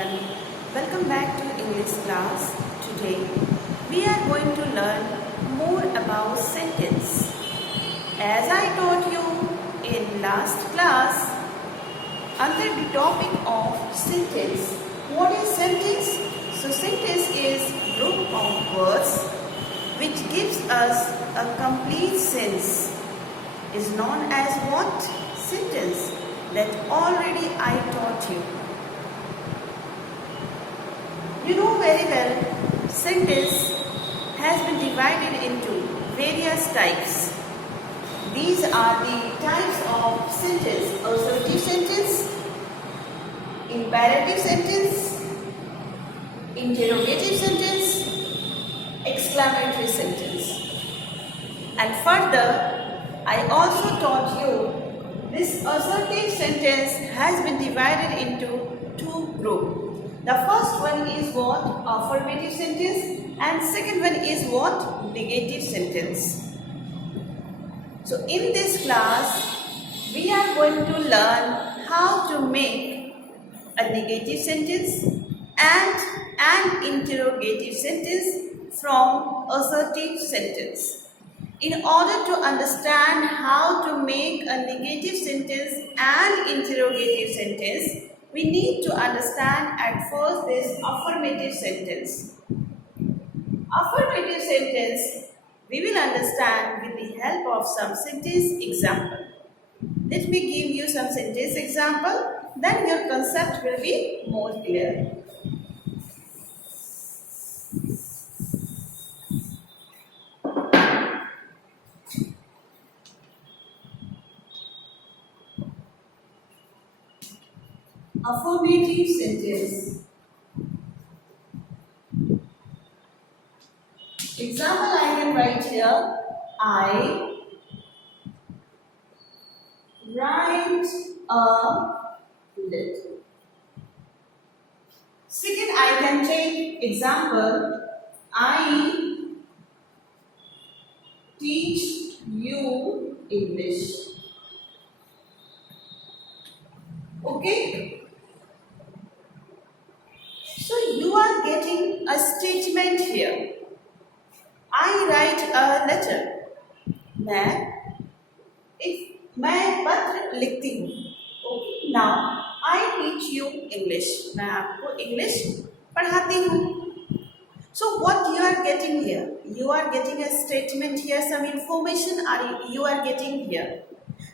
everyone. Welcome back to English class. Today we are going to learn more about sentence. As I taught you in last class, under the topic of sentence. What is sentence? So sentence is group of words which gives us a complete sense. Is known as what? Sentence. That already I taught you. You know very well, sentence has been divided into various types. These are the types of sentence: assertive sentence, imperative sentence, interrogative sentence, exclamatory sentence. And further, I also taught you this assertive sentence has been divided into two groups. The first one is what? Affirmative sentence, and second one is what? Negative sentence. So in this class, we are going to learn how to make a negative sentence and an interrogative sentence from assertive sentence. In order to understand how to make a negative sentence and interrogative sentence, we need to understand at first this affirmative sentence. Affirmative sentence we will understand with the help of some sentence example. Let me give you some sentence example, then your concept will be more clear. Affirmative sentence. Example I can write here. I write a letter. Second, I can take example. I teach you English. Okay? So you are getting a statement here. I write a letter. मैं पत्र लिखती हूँ. Okay, now I teach you English. मैं आपको English पढ़ाती हूँ. So what you are getting here? You are getting a statement here, some information you are getting here.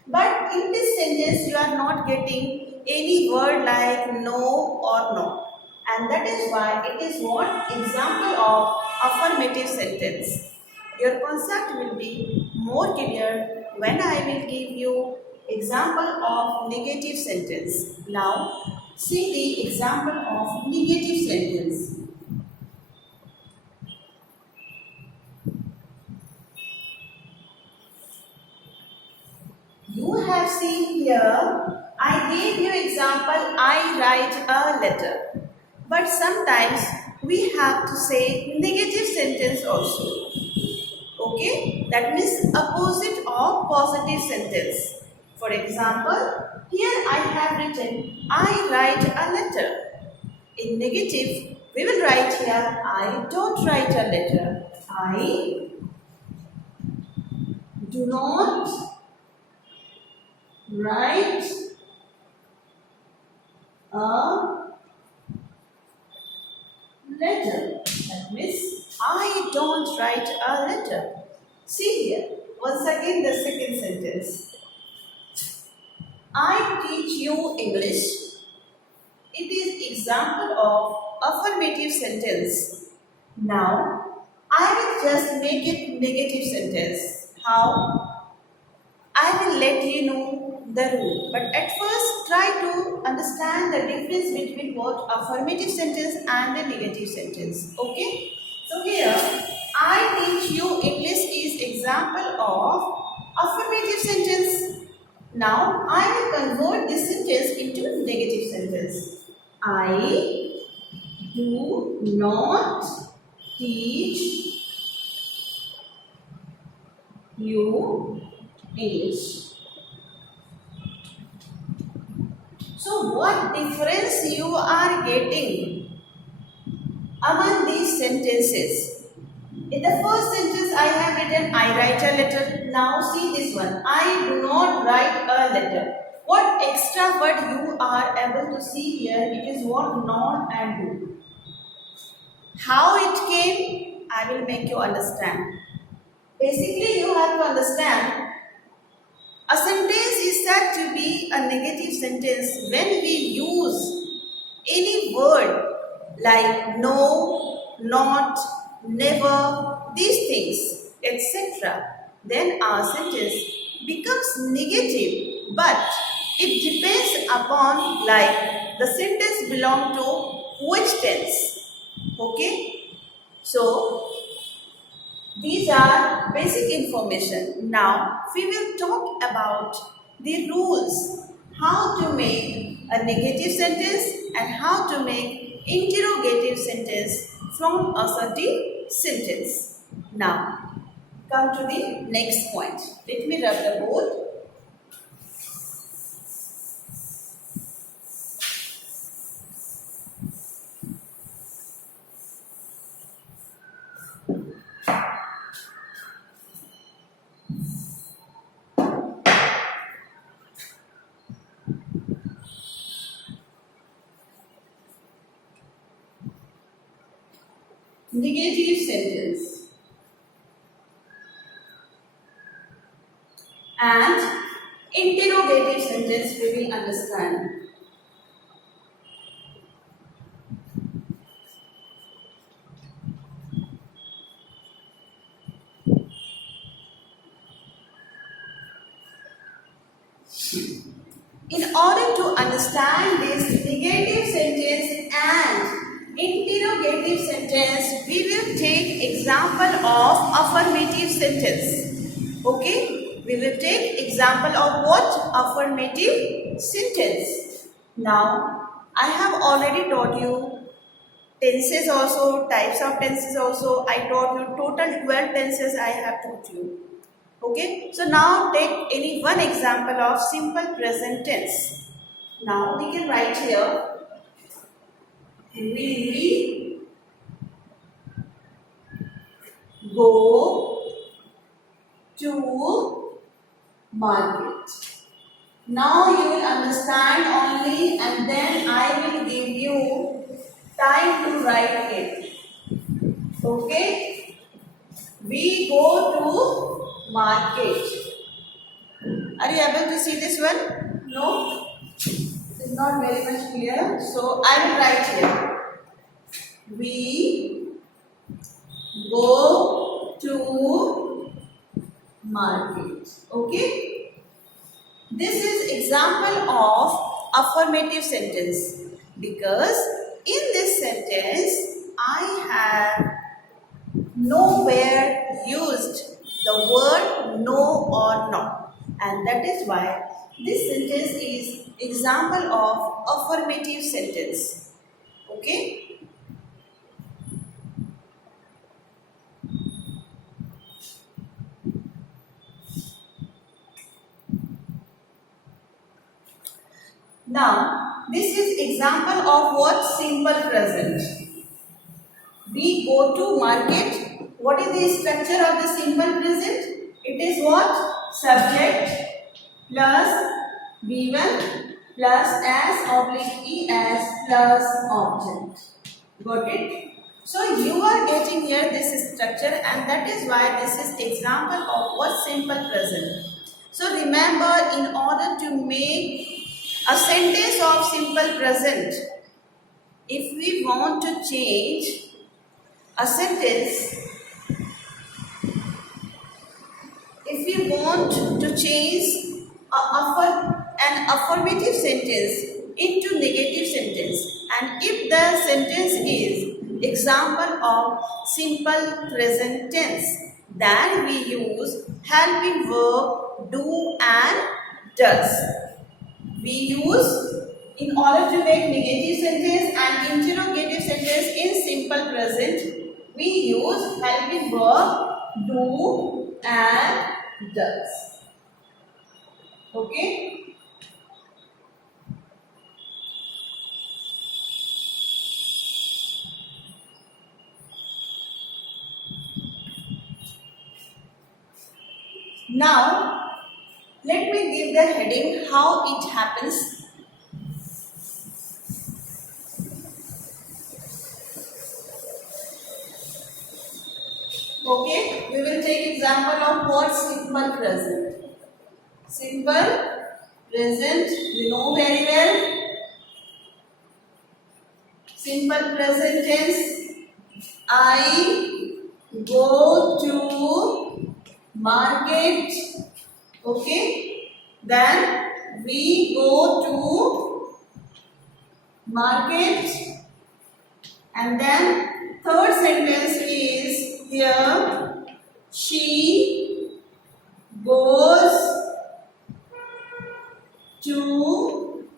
But in this sentence, you are not getting any word like no or no. And that is why it is what? Example of affirmative sentence. Your concept will be more clear when I will give you example of negative sentence. Now, see the example of negative sentence. You have seen here, I gave you example, I write a letter. But sometimes we have to say negative sentence also. Okay, that means opposite of positive sentence. For example, here I have written, I write a letter. In negative, we will write here, I don't write a letter. I do not write a letter. That means I don't write a letter. See here, once again the second sentence. I teach you English. It is example of affirmative sentence. Now, I will just make it negative sentence. How? I will let you know the rule. But at first, try to understand the difference between what affirmative sentence and the negative sentence. Okay? So here, I teach you English is example of affirmative sentence. Now, I will convert this sentence into negative sentence. I do not teach you English. So So what difference you are getting among these sentences? In the first sentence I have written I write a letter. Now see this one. I do not write a letter. What extra word you are able to see here? It is what not and do. How it came, I will make you understand. Basically, you have to understand a sentence is said to be a negative sentence when we use any word like no, not, never, these things, etc. Then our sentence becomes negative, but it depends upon like the sentence belong to which tense. Okay? So, these are basic information. Now, we will talk about the rules. How to make a negative sentence and how to make interrogative sentence from assertive sentence. Now, come to the next point. Let me rub the board. Negative sentence and interrogative sentence we will understand. In order to understand this negative sentence and interrogative sentence, we will take example of affirmative sentence. Okay? We will take example of what? Affirmative sentence. Now, I have already taught you tenses also, types of tenses also. I taught you total 12 tenses I have taught you. Okay, so now take any one example of simple present tense. Now we can write here, we go to market. Now you will understand only and then I will give you time to write it. Okay, we go to market. Are you able to see this one? No? It is not very much clear. So I will write here. We go to market. Okay? This is example of affirmative sentence because in this sentence I have nowhere used the word no or not, and that is why this sentence is example of affirmative sentence. Okay? Now, this is example of what? Simple present. We go to market. What is the structure of the simple present? It is what? Subject plus V1 plus S oblique ES plus object. Got it? So you are getting here this structure and that is why this is example of what? Simple present. So remember, in order to make a sentence of simple present, if we want to change a sentence, if we want to change an affirmative sentence into negative sentence, and if the sentence is example of simple present tense, then we use helping verb do and does. We use, in order to make negative sentence and interrogative sentence in simple present, we use helping verb do and does. Okay? Now, let me give the heading how it happens. Okay, we will take example of what simple present. Simple present, you know very well. Simple present tense. I go to market. Okay, then we go to market, and then third sentence is here. She goes to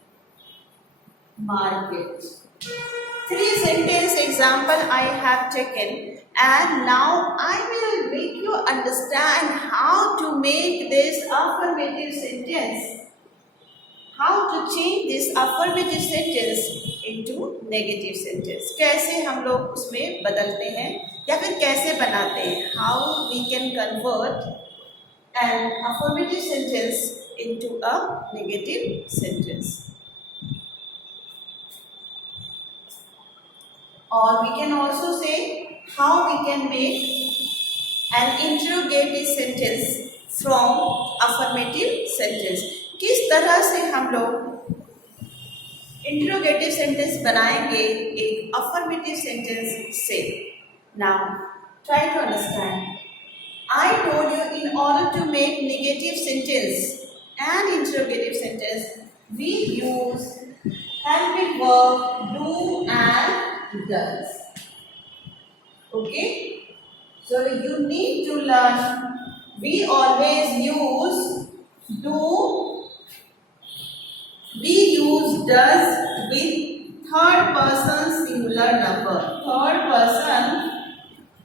market. Three sentence example I have taken, and now I will make you understand how to make this affirmative sentence, how to change this affirmative sentence into negative sentence. कैसे हम लोग उसमें बदलते हैं या फिर कैसे बनाते हैं, how we can convert an affirmative sentence into a negative sentence. Or we can also say how we can make an interrogative sentence from affirmative sentence. किस तरह से हम लोग interrogative sentence बनाएंगे एक affirmative sentence से. Now try to understand. I told you in order to make negative sentence and interrogative sentence, we use helping verb do and does. Okay, so you need to learn. We always use do. We use does with third person singular number. Third person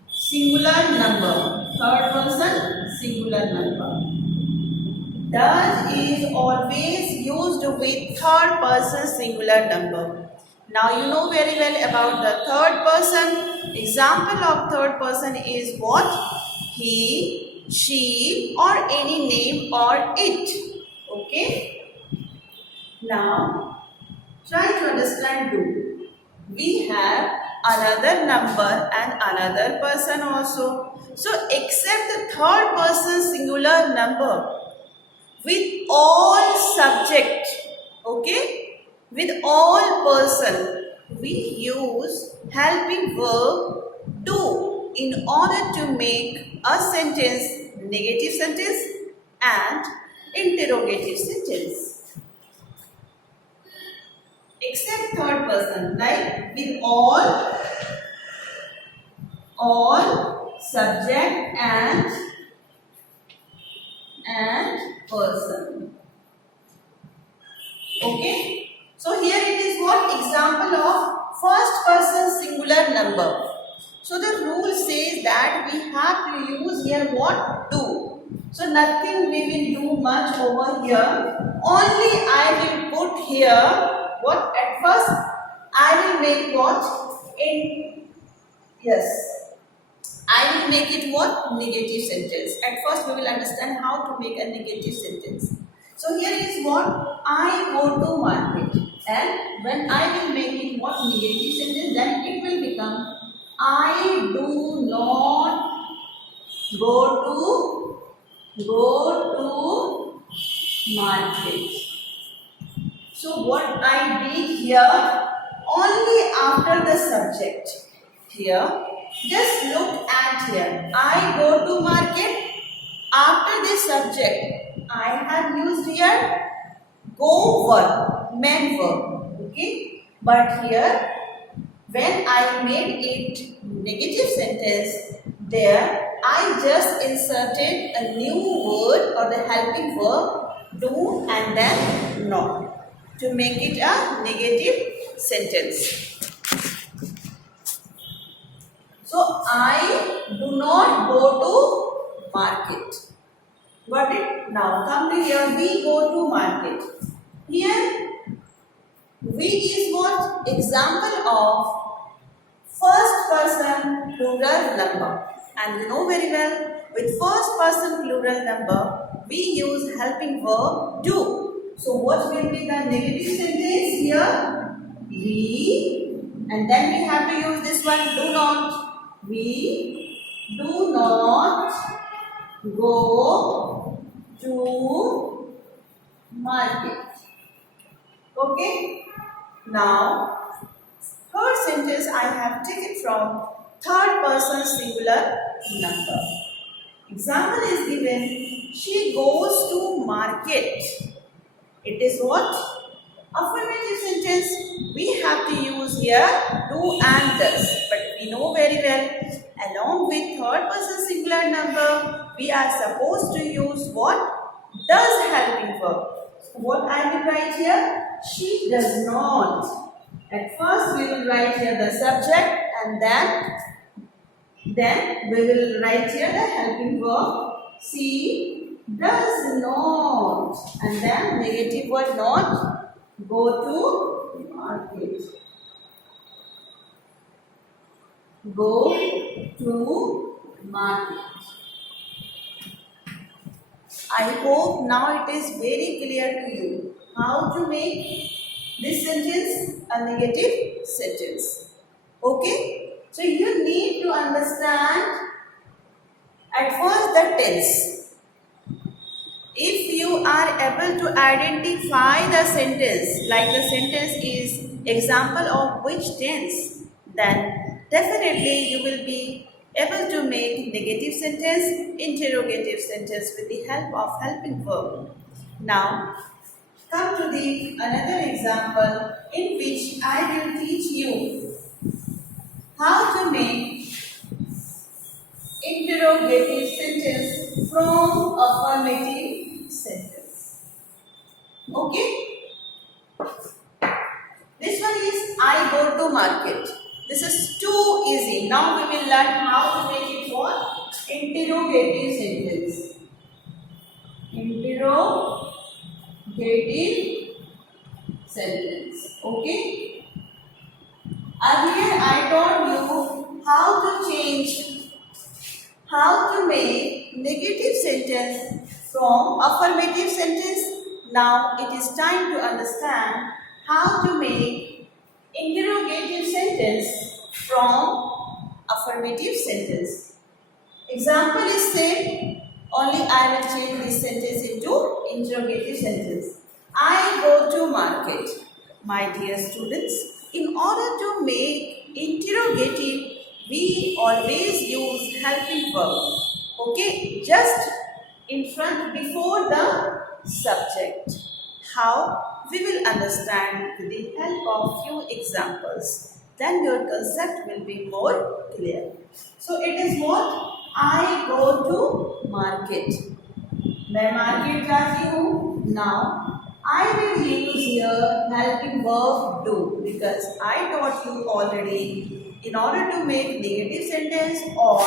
singular number. Third person singular number. Does is always used with third person singular number. Now you know very well about the third person. Example of third person is what? He, she, or any name or it. Okay? Now try to understand do. We have another number and another person also. So except the third person singular number with all subject, okay? With all person, we use helping verb do in order to make a sentence negative sentence and interrogative sentence. Except third person, like with all subject and person. Okay? So here it is what? Example of first person singular number. So the rule says that we have to use here what? Do. So nothing we will do much over here. Only I will put here what? At first I will make what? I will make it what? Negative sentence. At first we will understand how to make a negative sentence. So here is what? I go to market. And when I will make it what? Negative sentence, then it will become I do not go to market. So what I did here, only after the subject here, just look at here. I go to market. After this subject, I have used here go verb, main verb. Okay, but here when I made it negative sentence, there I just inserted a new word or the helping verb do and then not to make it a negative sentence. So I do not go to market. Got it? Now come to here. We go to market. Here we is what? Example of first person plural number. And you know very well, with first person plural number, we use helping verb do. So what will be the negative sentence here? We, and then we have to use this one, do not. We do not go to market. Okay. Now, third sentence I have taken from third person singular number. Example is given, she goes to market. It is what? Affirmative sentence. We have to use here do and does. But we know very well, along with third person singular number, we are supposed to use what? Does helping verb. So what I will write here? She does not. At first we will write here the subject, and then we will write here the helping verb. She does not, and then negative word not, go to market. Go to market. I hope now it is very clear to you how to make this sentence a negative sentence. Okay? So you need to understand at first the tense. If you are able to identify the sentence, like the sentence is example of which tense, then definitely you will be able to make negative sentence, interrogative sentence with the help of helping verb. Now, come to the another example in which I will teach you how to make interrogative sentence from affirmative sentence. Okay? This one is I go to market. This is too easy. Now we will learn how to make it what? Interrogative sentence. Interrogative sentence. Okay? Earlier I taught you how to make negative sentence from affirmative sentence. Now it is time to understand how to make interrogative sentence from affirmative sentence. Example is same, only I will change this sentence into interrogative sentence. I go to market. My dear students, in order to make interrogative, we always use helping verb. Okay, just in front before the subject. How? We will understand with the help of few examples. Then your concept will be more clear. So it is what? I go to market. मैं market जाती हूँ. Now I will use here helping verb do, because I taught you already, in order to make negative sentence or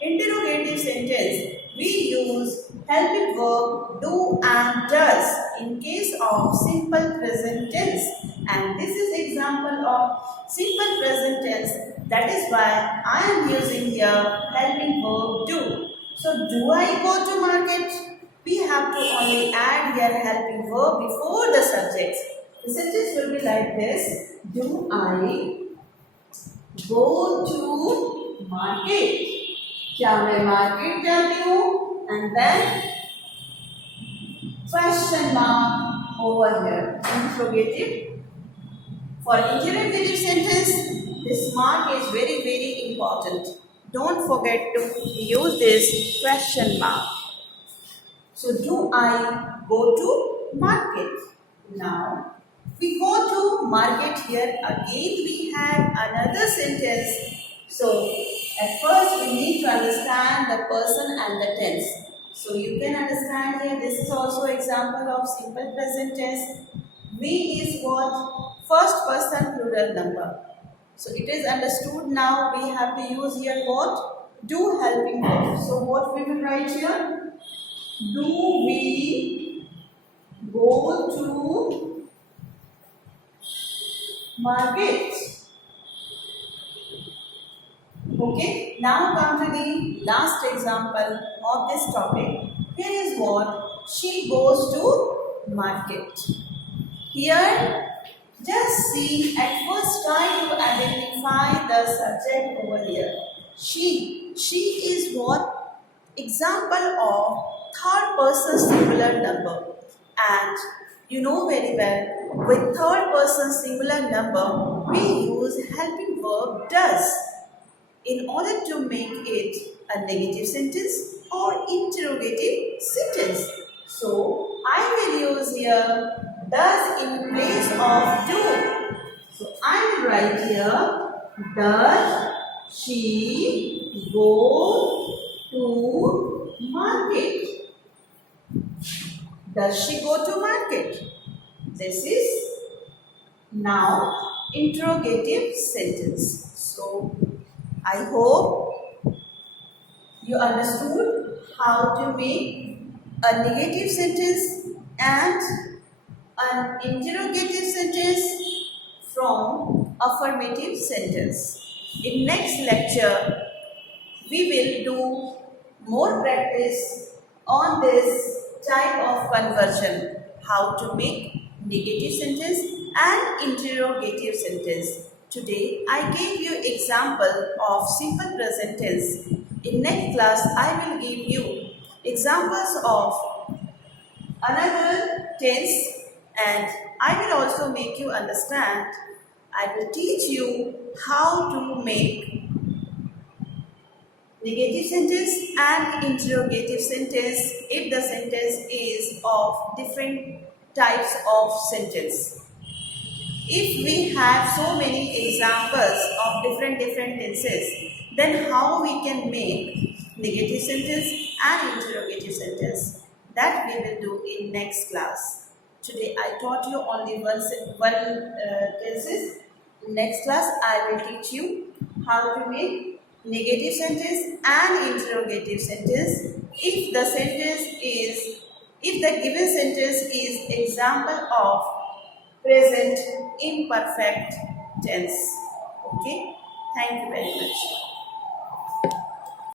interrogative sentence, we use helping verb do and does in case of simple present tense. And this is example of simple present tense. That is why I am using here helping verb do. So do I go to market? We have to only add here helping verb before the subject. The sentence will be like this. Do I go to market? क्या मैं market जाती हूँ? And then question mark over here. Interrogative. For interrogative sentence, this mark is very, very important. Don't forget to use this question mark. So, do I go to market? Now, we go to market here. Again, we have another sentence. So, at first, we need to understand the person and the tense. So, you can understand here, this is also example of simple present tense. We is what? First person plural number. So, it is understood now. We have to use here what? Do helping verb. So, what we will write here? Do we go to market? Okay, now come to the last example of this topic. Here is what? she goes to market. Here, just see, at first try to identify the subject over here. She is what? Example of third person singular number. And you know very well, with third person singular number, we use helping verb does in order to make it a negative sentence or interrogative sentence. So, I will use here does in place of do. So, I will write here, does she go to market? Does she go to market? This is now interrogative sentence. So, I hope you understood how to make a negative sentence and an interrogative sentence from affirmative sentence. In next lecture, we will do more practice on this type of conversion, how to make negative sentence and interrogative sentence. Today, I gave you example of simple present tense. In next class, I will give you examples of another tense, and I will also make you understand. I will teach you how to make negative sentence and interrogative sentence if the sentence is of different types of sentence. If we have so many examples of different tenses, then how we can make negative sentence and interrogative sentence? That we will do in next class. Today I taught you only one tenses. Next class I will teach you how to make negative sentence and interrogative sentence if the given sentence is example of present imperfect tense. Okay, thank you very much.